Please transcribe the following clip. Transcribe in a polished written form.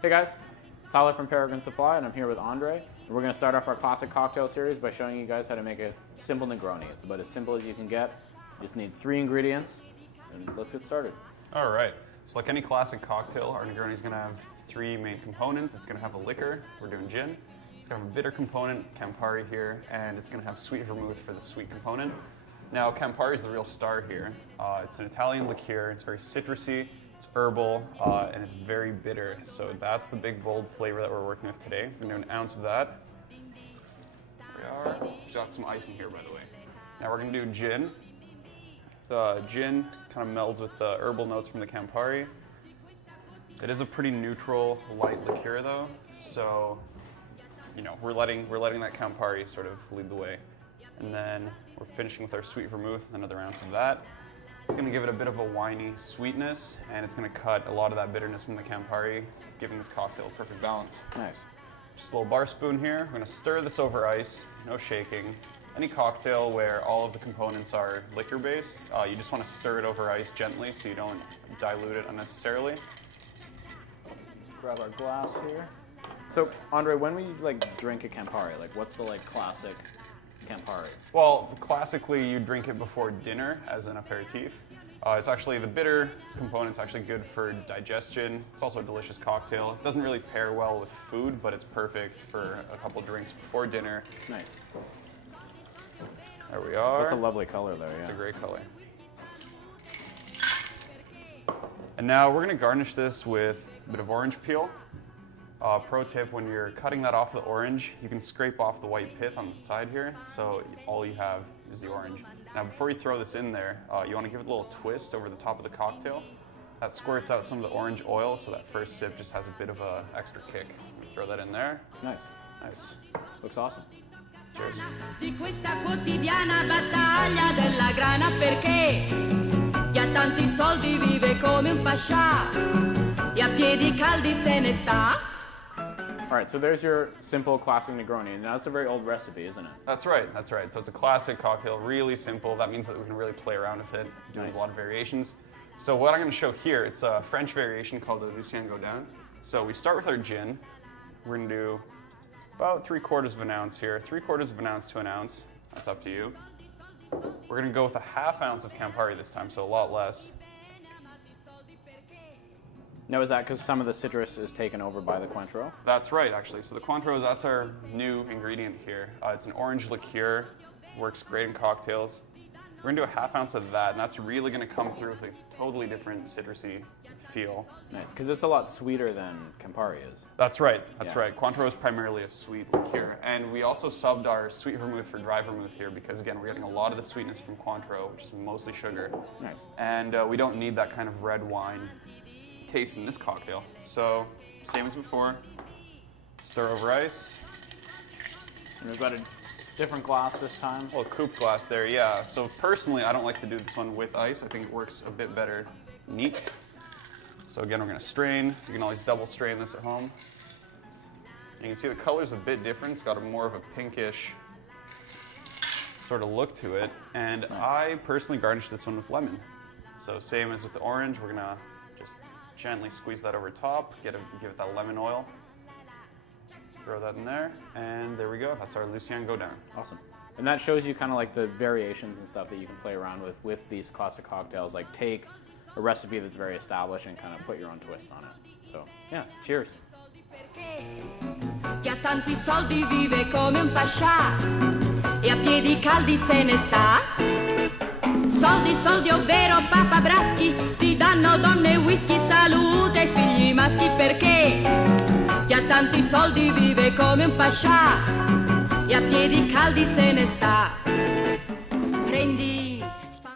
Hey guys, Tyler from Peregrine Supply, and I'm here with Andrei. And we're going to start off our classic cocktail series by showing you guys how to make a simple Negroni. It's about as simple as you can get. You just need 3 ingredients, and let's get started. All right, so like any classic cocktail, our Negroni is going to have 3 main components. It's going to have a liquor, we're doing gin. It's going to have a bitter component, Campari here, and it's going to have sweet vermouth for the sweet component. Now, Campari is the real star here. It's an Italian liqueur, it's very citrusy, it's herbal, and it's very bitter. So that's the big, bold flavor that we're working with today. We're going to do an ounce of that. There we are. We've got some ice in here, by the way. Now we're going to do gin. The gin kind of melds with the herbal notes from the Campari. It is a pretty neutral, light liqueur though, so you know we're letting that Campari sort of lead the way. And then we're finishing with our sweet vermouth, another ounce of that. It's going to give it a bit of a winey sweetness, and it's going to cut a lot of that bitterness from the Campari, giving this cocktail a perfect balance. Nice. Just a little bar spoon here. We're going to stir this over ice, no shaking. Any cocktail where all of the components are liquor-based, you just want to stir it over ice gently so you don't dilute it unnecessarily. Grab our glass here. So, Andrei, when we drink a Campari, what's the classic Campari? Well, classically you drink it before dinner as an aperitif. It's actually, the bitter component's actually good for digestion. It's also a delicious cocktail. It doesn't really pair well with food, but it's perfect for a couple drinks before dinner. Nice. There we are. That's a lovely color there, yeah. It's a great color. And now we're going to garnish this with a bit of orange peel. Pro tip, when you're cutting that off the orange, you can scrape off the white pith on the side here, so all you have is the orange. Now before you throw this in there, you want to give it a little twist over the top of the cocktail. That squirts out some of the orange oil, so that first sip just has a bit of an extra kick. Throw that in there. Nice. Nice. Looks awesome. Cheers. Di questa quotidiana battaglia della grana perché chi ha tanti soldi vive come un pascià e a piedi caldi se ne sta. All right, so there's your simple classic Negroni, and that's a very old recipe, isn't it? That's right, that's right. So it's a classic cocktail, really simple. That means that we can really play around with it, doing a lot of variations. So what I'm going to show here, it's a French variation called the Lucien Gaudin. So we start with our gin. We're going to do about 3/4 of an ounce here, 3/4 of an ounce to an ounce. That's up to you. We're going to go with a 1/2 ounce of Campari this time, so a lot less. Now, is that because some of the citrus is taken over by the Cointreau? That's right, actually. So the Cointreau, that's our new ingredient here. It's an orange liqueur, works great in cocktails. We're going to do a 1/2 ounce of that, and that's really going to come through with a totally different citrusy feel. Nice, because it's a lot sweeter than Campari is. That's right, that's right. Cointreau is primarily a sweet liqueur, and we also subbed our sweet vermouth for dry vermouth here because, again, we're getting a lot of the sweetness from Cointreau, which is mostly sugar. Nice. And we don't need that kind of red wine taste in this cocktail. So, same as before, stir over ice. And we've got a different glass this time. Well, coupe glass there, yeah. So personally, I don't like to do this one with ice. I think it works a bit better neat. So again, we're going to strain. You can always double strain this at home. And you can see the color's a bit different. It's got a more of a pinkish sort of look to it. And nice. I personally garnish this one with lemon. So same as with the orange, we're going to just gently squeeze that over top, give it that lemon oil. Throw that in there, and there we go. That's our Lucien Gaudin. Awesome. And that shows you kind of the variations and stuff that you can play around with these classic cocktails. Take a recipe that's very established and kind of put your own twist on it. So, yeah, cheers. Chi ha tanti soldi vive come un pascià e a piedi caldi se ne sta. Soldi, soldi, ovvero papabraschi, ti danno donne, whisky, salute e figli maschi perché chi ha tanti soldi vive come un pascià e a piedi caldi se ne sta.